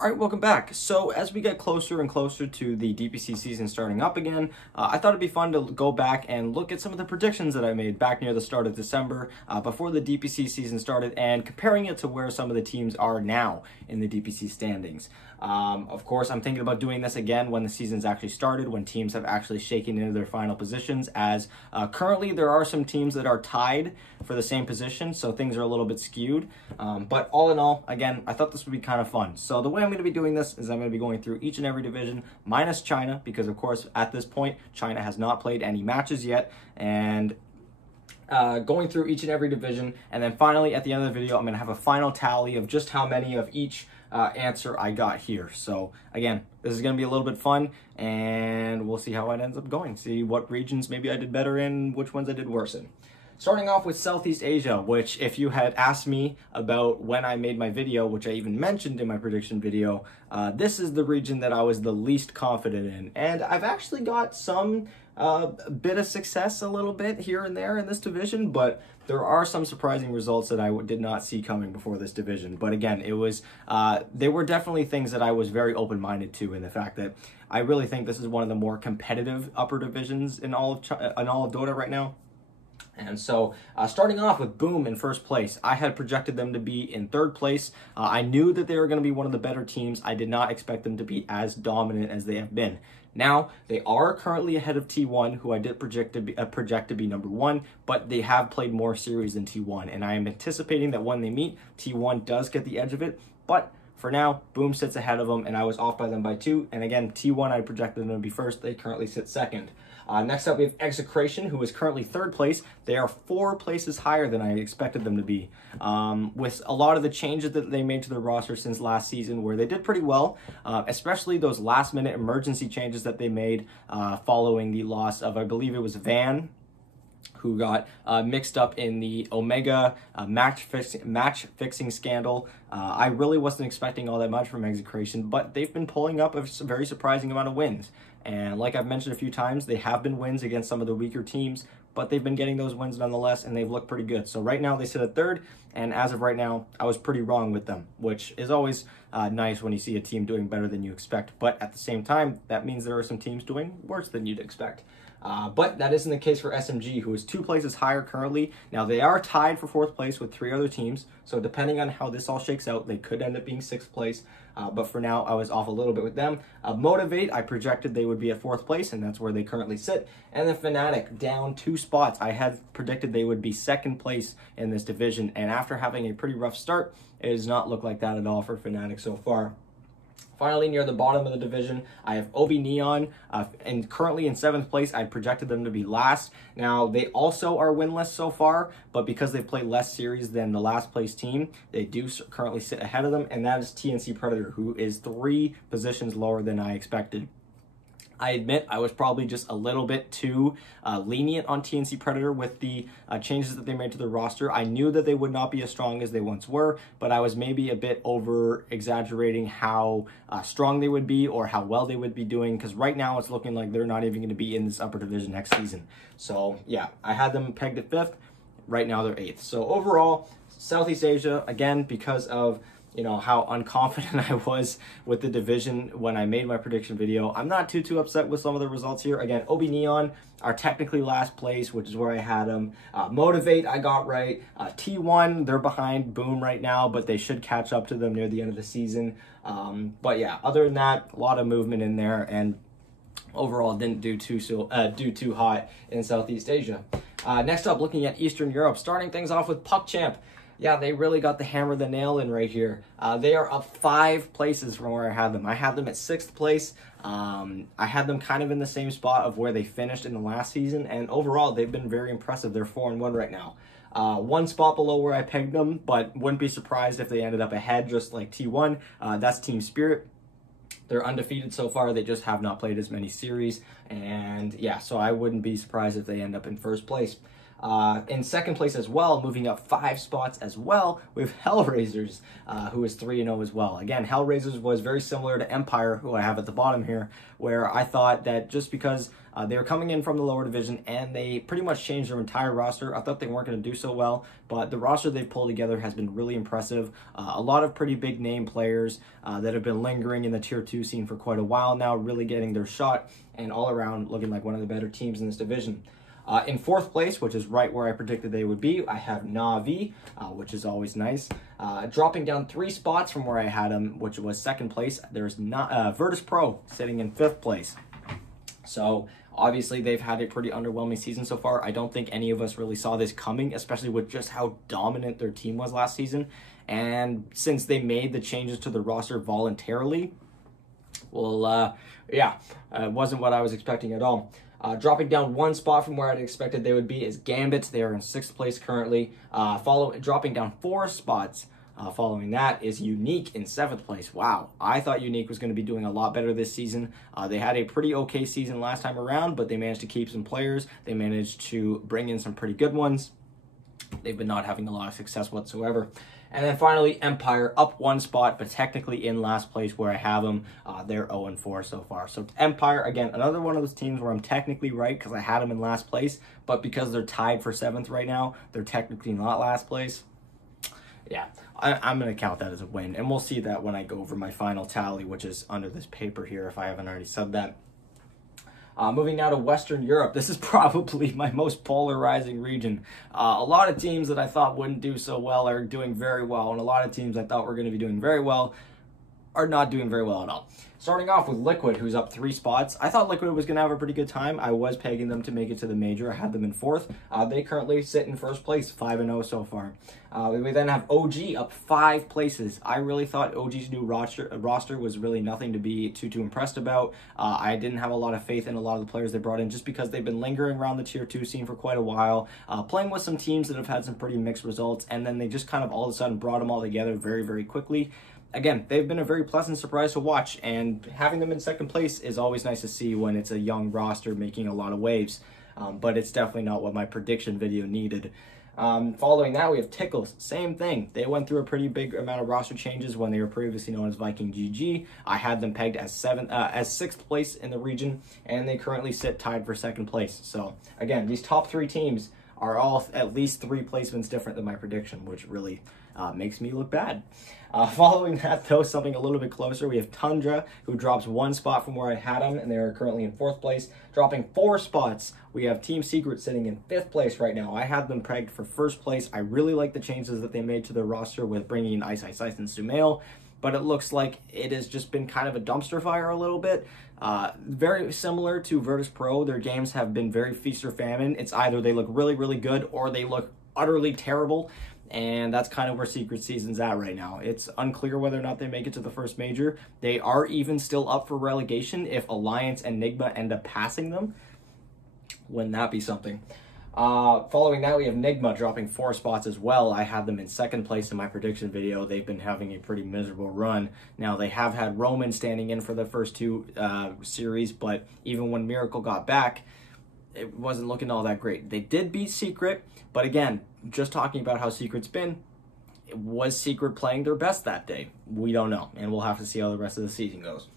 All right, welcome back. So as we get closer and closer to the DPC season starting up again, I thought it'd be fun to go back and look at some of the predictions that I made back near the start of December before the DPC season started and comparing it to where some of the teams are now in the DPC standings. Of course, I'm thinking about doing this again when the season's actually started, when teams have actually shaken into their final positions, as currently there are some teams that are tied for the same position, so things are a little bit skewed. But all in all, again, I thought this would be kind of fun. So the way I'm going to be doing this is I'm going to be going through each and every division, minus China, because of course, at this point, China has not played any matches yet, and going through each and every division, and then finally at the end of the video I'm going to have a final tally of just how many of each answer I got here. So again, this is going to be a little bit fun, and we'll see how it ends up going, see what regions maybe I did better in, which ones I did worse in. Starting off with Southeast Asia, which if you had asked me about when I made my video, which I even mentioned in my prediction video, this is the region that I was the least confident in. And I've actually got some bit of success a little bit here and there in this division, but there are some surprising results that I did not see coming before this division. But again, it was there were definitely things that I was very open-minded to, in the fact that I really think this is one of the more competitive upper divisions in all of Dota right now. And so, starting off with Boom in first place, I had projected them to be in third place. I knew that they were going to be one of the better teams. I did not expect them to be as dominant as they have been. Now, they are currently ahead of T1, who I did project to be number one, but they have played more series than T1, and I am anticipating that when they meet, T1 does get the edge of it, but for now, Boom sits ahead of them, and I was off by them by 2, and again, T1, I projected them to be first. They currently sit second. Next up, we have Execration, who is currently third place. They are 4 places higher than I expected them to be. With a lot of the changes that they made to their roster since last season, where they did pretty well, especially those last-minute emergency changes that they made following the loss of, I believe it was Van, who got mixed up in the Omega match-fixing scandal. I really wasn't expecting all that much from Execration, but they've been pulling up a very surprising amount of wins. And like I've mentioned a few times, they have been wins against some of the weaker teams, but they've been getting those wins nonetheless, and they've looked pretty good. So right now they sit at third, and as of right now, I was pretty wrong with them, which is always nice when you see a team doing better than you expect. But at the same time, that means there are some teams doing worse than you'd expect. But that isn't the case for SMG, who is 2 places higher currently. Now, they are tied for 4th place with 3 other teams, so depending on how this all shakes out, they could end up being 6th place. But for now, I was off a little bit with them. Motivate, I projected they would be at 4th place, and that's where they currently sit. And then Fnatic, down 2 spots. I had predicted they would be 2nd place in this division, and after having a pretty rough start, it does not look like that at all for Fnatic so far. Finally, near the bottom of the division, I have Obi Neon, and currently in 7th place. I projected them to be last. Now, they also are winless so far, but because they've played less series than the last place team, they do currently sit ahead of them, and that is TNC Predator, who is 3 positions lower than I expected. I admit I was probably just a little bit too lenient on TNC Predator with the changes that they made to the roster. I knew that they would not be as strong as they once were, but I was maybe a bit over-exaggerating how strong they would be or how well they would be doing, because right now it's looking like they're not even going to be in this upper division next season. So yeah, I had them pegged at 5th. Right now they're 8th. So overall, Southeast Asia, again, because of how unconfident I was with the division when I made my prediction video, I'm not too upset with some of the results here. Again, Obi Neon are technically last place, which is where I had them. Motivate, I got right. T1, they're behind Boom right now, but they should catch up to them near the end of the season. But yeah, other than that, a lot of movement in there, and overall didn't do too hot in Southeast Asia. Next up, looking at Eastern Europe, starting things off with PuckChamp. Yeah, they really got the hammer the nail in right here. They are up 5 places from where I had them. I had them at 6th place. I had them kind of in the same spot of where they finished in the last season, and overall, they've been very impressive. They're 4-1 right now. 1 spot below where I pegged them, but wouldn't be surprised if they ended up ahead, just like T1. That's Team Spirit. They're undefeated so far. They just have not played as many series, and yeah, so I wouldn't be surprised if they end up in 1st place. In second place as well, moving up 5 spots as well, we have Hellraisers, who is 3-0 as well. Again, Hellraisers was very similar to Empire, who I have at the bottom here, where I thought that just because they were coming in from the lower division and they pretty much changed their entire roster, I thought they weren't going to do so well, but the roster they've pulled together has been really impressive. A lot of pretty big name players that have been lingering in the Tier 2 scene for quite a while now, really getting their shot, and all around looking like one of the better teams in this division. In fourth place, which is right where I predicted they would be, I have Na'Vi, which is always nice. Dropping down 3 spots from where I had them, which was second place, there's Virtus.Pro sitting in 5th place. So obviously they've had a pretty underwhelming season so far. I don't think any of us really saw this coming, especially with just how dominant their team was last season. And since they made the changes to the roster voluntarily, well, yeah, it wasn't what I was expecting at all. Dropping down 1 spot from where I'd expected they would be is Gambits. They are in 6th place currently. Dropping down 4 spots following that is Unique in 7th place. Wow, I thought Unique was going to be doing a lot better this season. They had a pretty okay season last time around, but they managed to keep some players. They managed to bring in some pretty good ones. They've been not having a lot of success whatsoever. And then finally, Empire up 1 spot, but technically in last place where I have them. They're 0-4 so far. So Empire, again, another one of those teams where I'm technically right because I had them in last place, but because they're tied for 7th right now, they're technically not last place. Yeah, I'm going to count that as a win, and we'll see that when I go over my final tally, which is under this paper here if I haven't already said that. Moving now to Western Europe, this is probably my most polarizing region. A lot of teams that I thought wouldn't do so well are doing very well, and a lot of teams I thought were going to be doing very well are not doing very well at all. Starting off with Liquid, who's up 3 spots. I thought Liquid was going to have a pretty good time. I was pegging them to make it to the major. I had them in 4th. They currently sit in 1st place, 5-0 so far. We then have OG up 5 places. I really thought OG's new roster was really nothing to be too impressed about. I didn't have a lot of faith in a lot of the players they brought in just because they've been lingering around the Tier 2 scene for quite a while, playing with some teams that have had some pretty mixed results, and then they just kind of all of a sudden brought them all together very, very quickly. Again, they've been a very pleasant surprise to watch, and having them in 2nd place is always nice to see when it's a young roster making a lot of waves, but it's definitely not what my prediction video needed. Following that, we have Tickles. Same thing. They went through a pretty big amount of roster changes when they were previously known as Viking.GG. I had them pegged as 6th place in the region, and they currently sit tied for 2nd place. So, again, these top 3 teams are all at least 3 placements different than my prediction, which really makes me look bad. Following that, though, something a little bit closer, we have Tundra, who drops 1 spot from where I had them, and they're currently in 4th place. Dropping 4 spots, we have Team Secret sitting in 5th place right now. I had them pegged for 1st place. I really like the changes that they made to their roster with bringing in Ice Ice Ice and Sumail, but it looks like it has just been kind of a dumpster fire a little bit. Very similar to Virtus.Pro, their games have been very feast or famine. It's either they look really, really good or they look utterly terrible. And that's kind of where Secret Season's at right now. It's unclear whether or not they make it to the first major. They are even still up for relegation if Alliance and Enigma end up passing them. Wouldn't that be something? Following that, we have Enigma dropping 4 spots as well. I had them in 2nd place in my prediction video. They've been having a pretty miserable run. Now, they have had Roman standing in for the first 2 series, but even when Miracle got back, it wasn't looking all that great. They did beat Secret, but again, just talking about how Secret's been, was Secret playing their best that day? We don't know, and we'll have to see how the rest of the season goes.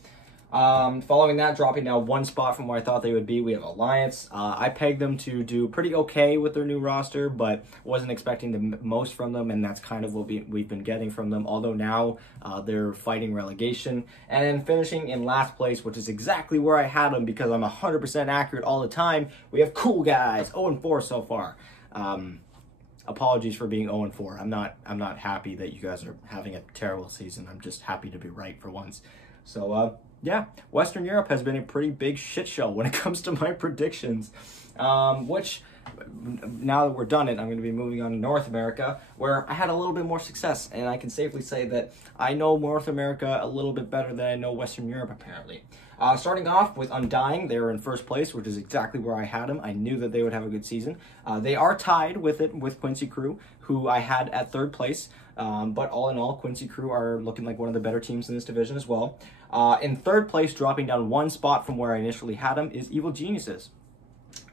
Following that, dropping down 1 spot from where I thought they would be, we have Alliance. I pegged them to do pretty okay with their new roster, but wasn't expecting the most from them, and that's kind of what we've been getting from them, although now they're fighting relegation. And then finishing in last place, which is exactly where I had them because I'm 100% accurate all the time, we have Cool Guys, 0-4 so far. Apologies for being 0-4. I'm not happy that you guys are having a terrible season. I'm just happy to be right for once. So, yeah, Western Europe has been a pretty big shit show when it comes to my predictions, which, now that we're done it, I'm going to be moving on to North America, where I had a little bit more success, and I can safely say that I know North America a little bit better than I know Western Europe, apparently. Starting off with Undying, they were in 1st place, which is exactly where I had them. I knew that they would have a good season. They are tied with Quincy Crew, who I had at 3rd place. But all in all, Quincy Crew are looking like one of the better teams in this division as well. In 3rd place, dropping down 1 spot from where I initially had them, is Evil Geniuses.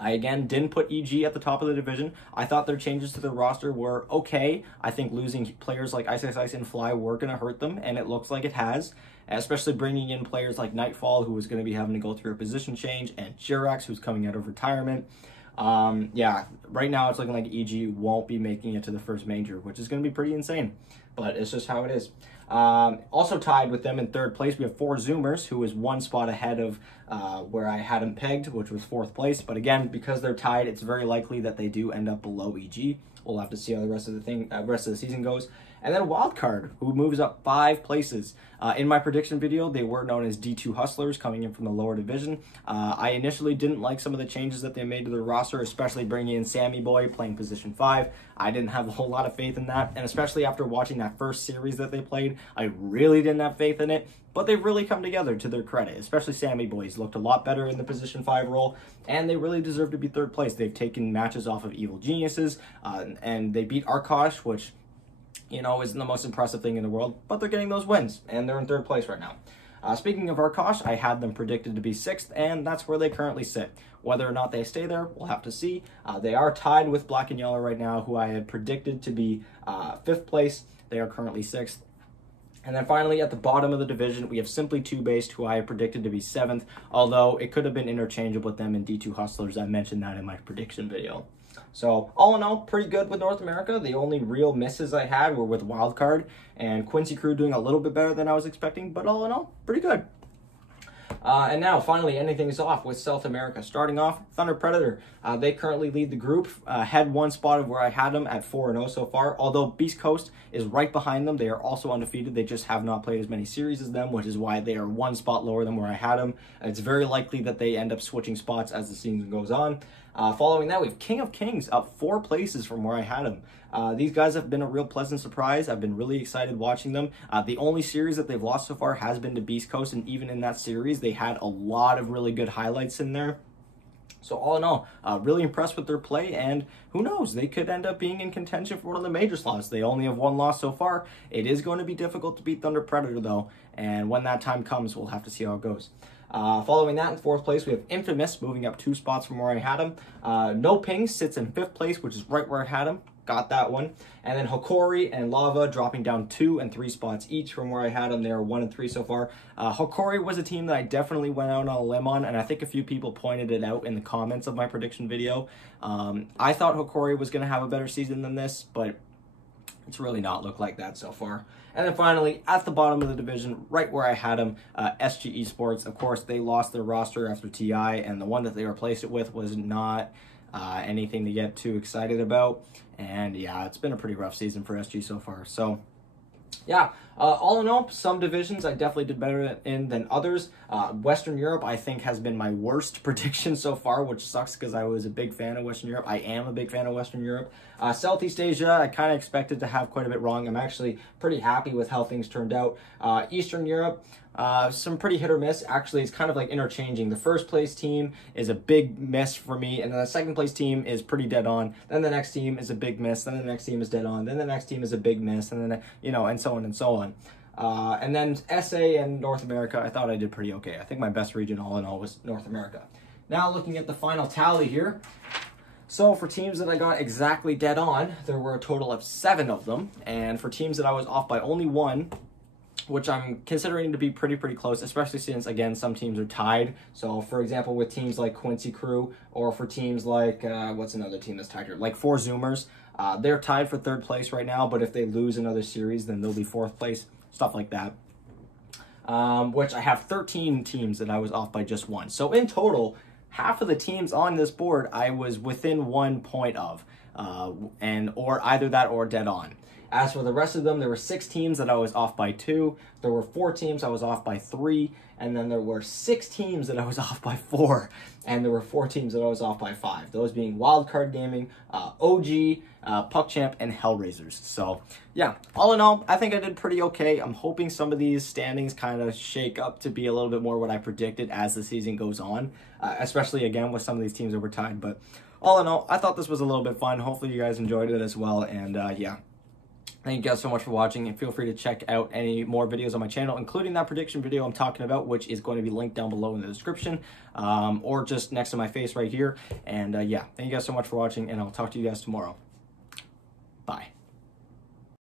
I, again, didn't put EG at the top of the division. I thought their changes to the roster were okay. I think losing players like Ice Ice Ice and Fly were going to hurt them, and it looks like it has, especially bringing in players like Nightfall, who was going to be having to go through a position change, and Jirax, who's coming out of retirement. Yeah, right now it's looking like EG won't be making it to the first major, which is going to be pretty insane, but it's just how it is. Also tied with them in third place, we have 4 Zoomers, who is 1 spot ahead of where I had them pegged, which was 4th place. But again, because they're tied, it's very likely that they do end up below EG. We'll have to see how the rest of the season goes. And then Wildcard, who moves up 5 places. In my prediction video, they were known as D2 Hustlers, coming in from the lower division. I initially didn't like some of the changes that they made to their roster, especially bringing in Sammy Boy playing position 5. I didn't have a whole lot of faith in that, and especially after watching that first series that they played, I really didn't have faith in it. But they've really come together, to their credit, especially Sammy Boy. He's looked a lot better in the position 5 role, and they really deserve to be 3rd place. They've taken matches off of Evil Geniuses, and they beat Arkosh, which, you know, isn't the most impressive thing in the world, but they're getting those wins, and they're in 3rd place right now. Speaking of Arkosh, I had them predicted to be 6th, and that's where they currently sit. Whether or not they stay there, we'll have to see. They are tied with Black and Yellow right now, who I had predicted to be 5th place. They are currently 6th. And then finally, at the bottom of the division, we have Simply 2-Based, who I had predicted to be 7th, although it could have been interchangeable with them in D2 Hustlers. I mentioned that in my prediction video. So, all in all, pretty good with North America. The only real misses I had were with Wildcard and Quincy Crew doing a little bit better than I was expecting, but all in all, pretty good. And now, finally, ending is off with South America. Starting off, Thunder Predator. They currently lead the group, had 1 spot of where I had them at 4-0 so far. Although Beast Coast is right behind them, they are also undefeated. They just have not played as many series as them, which is why they are 1 spot lower than where I had them. It's very likely that they end up switching spots as the season goes on. Following that, we have King of Kings up 4 places from where I had them. These guys have been a real pleasant surprise. I've been really excited watching them. The only series that they've lost so far has been to Beast Coast, and even in that series, they had a lot of really good highlights in there. So all in all, really impressed with their play, and who knows, they could end up being in contention for one of the major slots. They only have 1 loss so far. It is going to be difficult to beat Thunder Predator, though, and when that time comes, we'll have to see how it goes. Following that, in 4th place, we have Infamous, moving up 2 spots from where I had him. No Ping sits in 5th place, which is right where I had him. Got that one. And then Hokori and Lava dropping down 2 and 3 spots each from where I had them. They are 1 and 3 so far. Hokori was a team that I definitely went out on a limb on, and I think a few people pointed it out in the comments of my prediction video. I thought Hokori was going to have a better season than this, but it's really not looked like that so far. And then finally, at the bottom of the division, right where I had them, SG Esports. Of course, they lost their roster after TI, and the one that they replaced it with was not anything to get too excited about. And yeah, it's been a pretty rough season for SG so far. So yeah, all in all, some divisions I definitely did better in than others. Western Europe, I think, has been my worst prediction so far, which sucks because I was a big fan of Western Europe. I am a big fan of Western Europe. Southeast Asia, I kind of expected to have quite a bit wrong. I'm actually pretty happy with how things turned out. Eastern Europe, some pretty hit or miss. Actually, it's kind of like interchanging. The 1st place team is a big miss for me, and then the 2nd place team is pretty dead on. Then the next team is a big miss. Then the next team is dead on. Then the next team is a big miss, and then, you know, and so on and so on. And then SA and North America, I thought I did pretty okay. I think my best region all in all was North America. Now looking at the final tally here. So for teams that I got exactly dead on, there were a total of 7 of them. And for teams that I was off by only 1, which I'm considering to be pretty close, especially since, again, some teams are tied. So, for example, with teams like Quincy Crew, or for teams like, what's another team that's tied here? Like 4 Zoomers. They're tied for 3rd place right now, but if they lose another series, then they'll be 4th place, stuff like that. Which I have 13 teams that I was off by just 1. So in total, half of the teams on this board I was within 1 point of, or either that or dead on. As for the rest of them, there were 6 teams that I was off by 2. There were 4 teams I was off by 3. And then there were 6 teams that I was off by 4. And there were 4 teams that I was off by 5. Those being Wildcard Gaming, OG, PuckChamp, and Hellraisers. So, yeah, all in all, I think I did pretty okay. I'm hoping some of these standings kind of shake up to be a little bit more what I predicted as the season goes on. Especially, again, with some of these teams that were tied. But all in all, I thought this was a little bit fun. Hopefully you guys enjoyed it as well. And, yeah. Thank you guys so much for watching, and feel free to check out any more videos on my channel, including that prediction video I'm talking about, which is going to be linked down below in the description, or just next to my face right here. And yeah, thank you guys so much for watching, and I'll talk to you guys tomorrow. Bye.